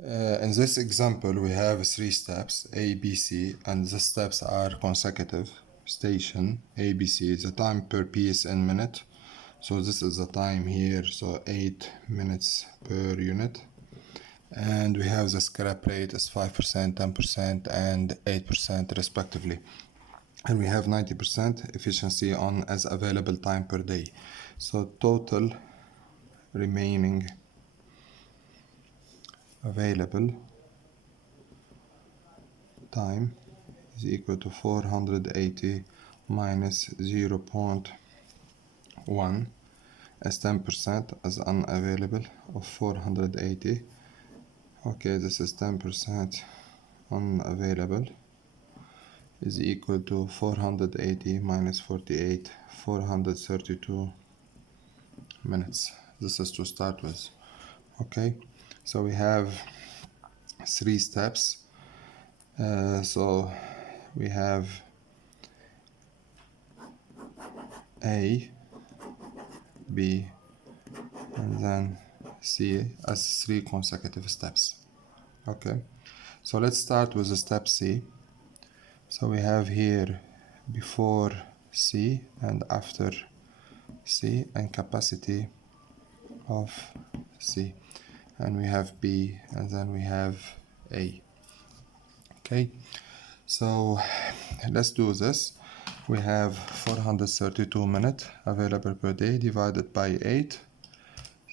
In this example, we have 3 steps, A, B, C, and the steps are consecutive. Station A, B, C. The time per piece in minute. So this is the time here, so 8 minutes per unit. And we have the scrap rate is 5%, 10%, and 8% respectively. And we have 90% efficiency on as available time per day. So total remaining available time is equal to 480 minus 0.1 as 10% as unavailable of 480. Okay, this is 10% unavailable is equal to 480 minus 48, 432 minutes. This is to start with. Okay, so we have 3 steps. So we have A, B, and then C as 3 consecutive steps. Okay, so let's start with the step C. So we have here before C and after C and capacity of C, and we have B, and then we have A. Okay, so let's do this. We have 432 minutes available per day divided by 8.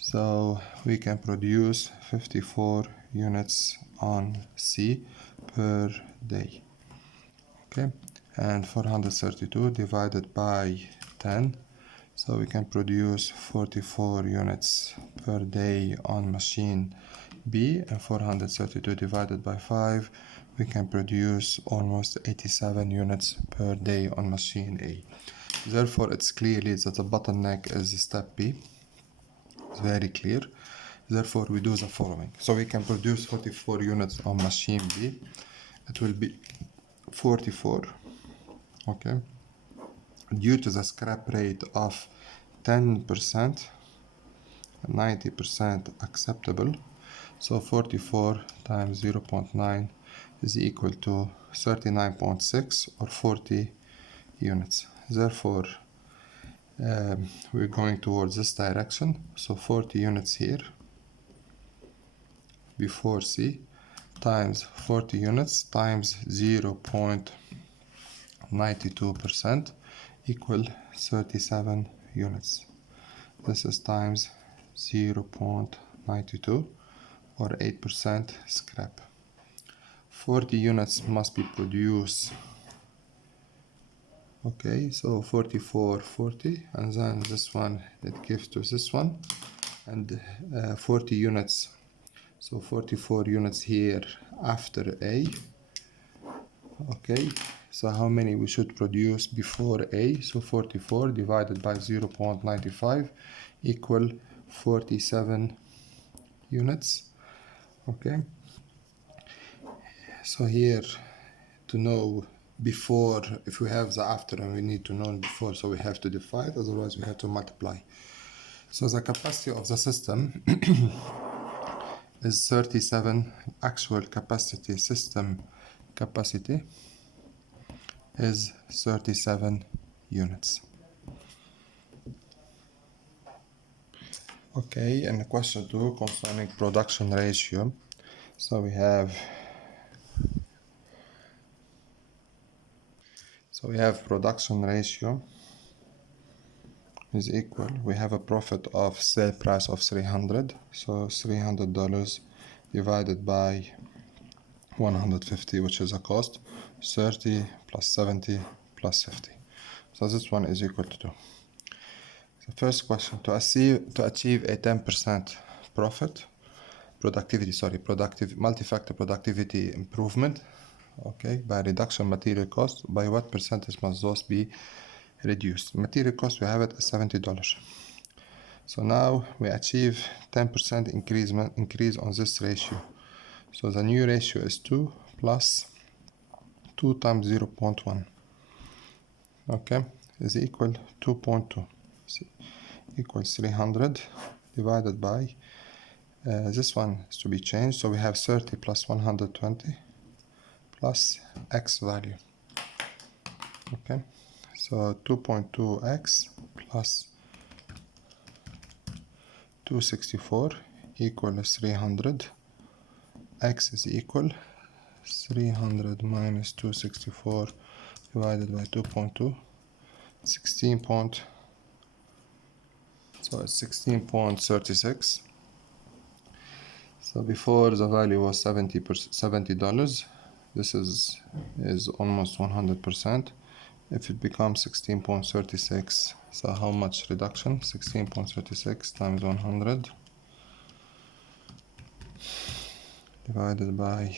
So we can produce 54 units on C per day. Okay, and 432 divided by 10. So we can produce 44 units per day on machine B, and 432 divided by 5, we can produce almost 87 units per day on machine A. Therefore, it's clearly that the bottleneck is step B. It's very clear. Therefore, we do the following. So we can produce 44 units on machine B. It will be 44. Okay. Due to the scrap rate of 10%, 90% acceptable. So 44 times 0.9 is equal to 39.6 or 40 units. Therefore, we're going towards this direction. So 40 units here before C times 40 units times 0.92% equal 37 units. This is times 0.92 or 8% scrap. 40 units must be produced. Okay, so 44, 40, and then this one, it gives to this one, and 40 units, so 44 units here after A. Okay, so how many we should produce before A? So 44 divided by 0.95 equal 47 units. Okay, so here to know before, if we have the after and we need to know before, so we have to divide, otherwise we have to multiply. So the capacity of the system is 37. Actual capacity, system capacity is 37 units. Okay, and question 2 concerning production ratio. So we have production ratio is equal, we have a profit of sale price of 300, so $300 divided by 150, which is a cost, 30 plus 70 plus 50. So this one is equal to 2. The first question, to achieve a 10% multifactor productivity improvement, okay, by reduction material cost, by what percentage must those be reduced? Material cost, we have it at $70. So now we achieve 10% increase on this ratio. So the new ratio is 2 plus 2 times 0.1, okay, is equal 2.2, equals 300 divided by this one is to be changed, so we have 30 plus 120 plus x value. Okay, so 2.2x plus 264 equals 300. X is equal 300 minus 264 divided by 2.2, 16 point, so it's 16.36. So before the value was $70, this is almost 100%. If it becomes 16.36, so how much reduction? 16.36 times 100 divided by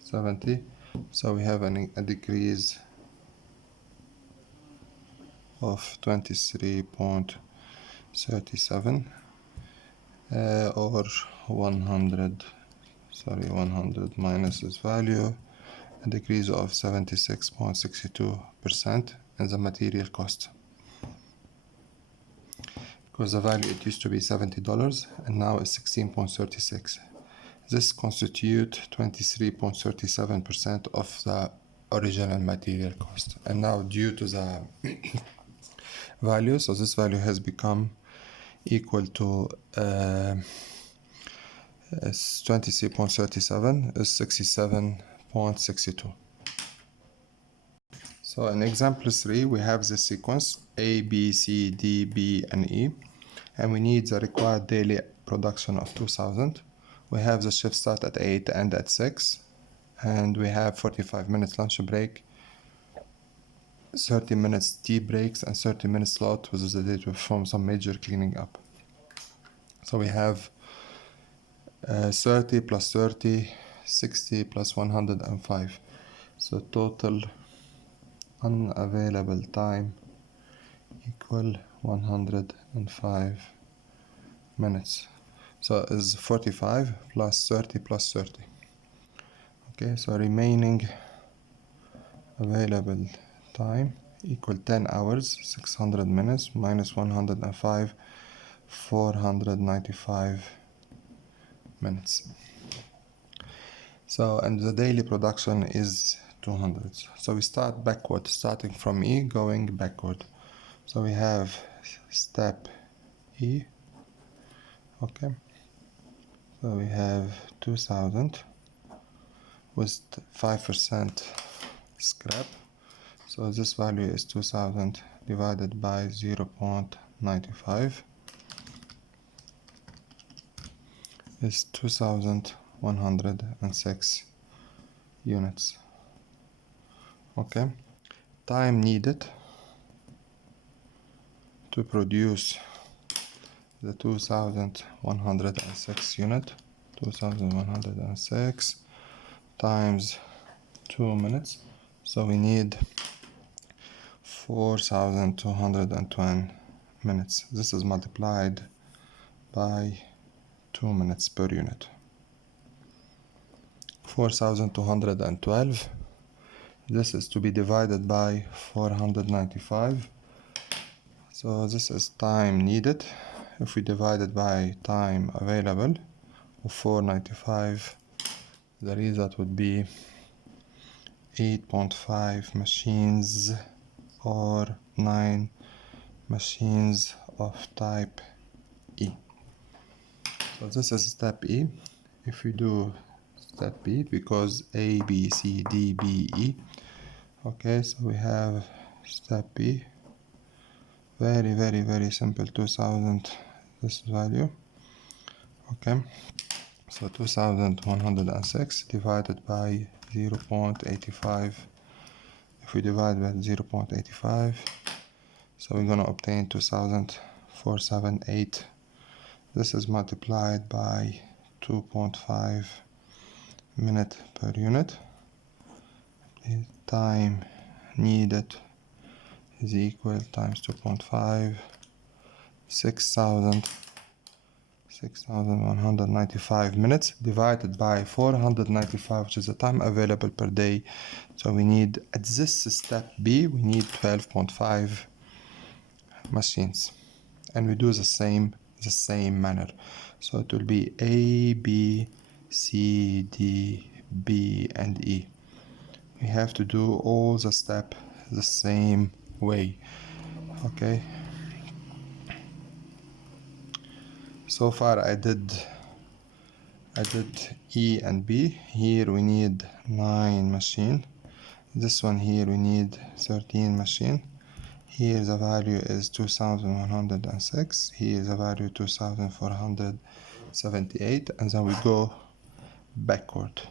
70, so we have a decrease of 23.37 or 100 minus this value, a decrease of 76.62% in the material cost, because the value, it used to be $70 and now it's 16.36. This constitutes 23.37% of the original material cost, and now due to the value, so this value has become equal to 23.37 is 67.62. So in example 3, we have the sequence A, B, C, D, B, and E, and we need the required daily production of 2000. We have the shift start at 8 and at 6, and we have 45 minutes lunch break, 30 minutes tea breaks, and 30 minutes slot, which is the day to perform some major cleaning up. So we have 30 plus 30, 60 plus 105. So total unavailable time equal 105 minutes. So is 45 plus 30 plus 30. Okay, so remaining available time equal 10 hours, 600 minutes minus 105, 495 minutes. So, and the daily production is 200. So we start backward, starting from E, going backward. So we have step E. Okay. So we have 2000 with 5% scrap. So this value is 2000 divided by 0.95 is 2106 units. Okay, time needed to produce the 2106 unit, 2106 times 2 minutes, so we need 4210 minutes. This is multiplied by 2 minutes per unit. 4212, this is to be divided by 495, so this is time needed. If we divide it by time available of 495, the result would be 8.5 machines or 9 machines of type E. So this is step E. If we do step B, because A, B, C, D, B, E. Okay, so we have step B. Very, very, very simple. 2000, this value. Okay, so 2106 divided by 0.85. If we divide by 0.85, so we're gonna obtain 2478. This is multiplied by 2.5 minute per unit. The time needed is equal times 2.5, 6,195 minutes divided by 495, which is the time available per day. So we need, at this step B, we need 12.5 machines, and we do the same the same manner. So it will be A, B, C, D, B, and E. We have to do all the steps the same way. Okay. So far I did E and B. Here we need 9 machine. This one here we need 13 machine. Here the value is 2106. Here the value 2478, and then we go backward.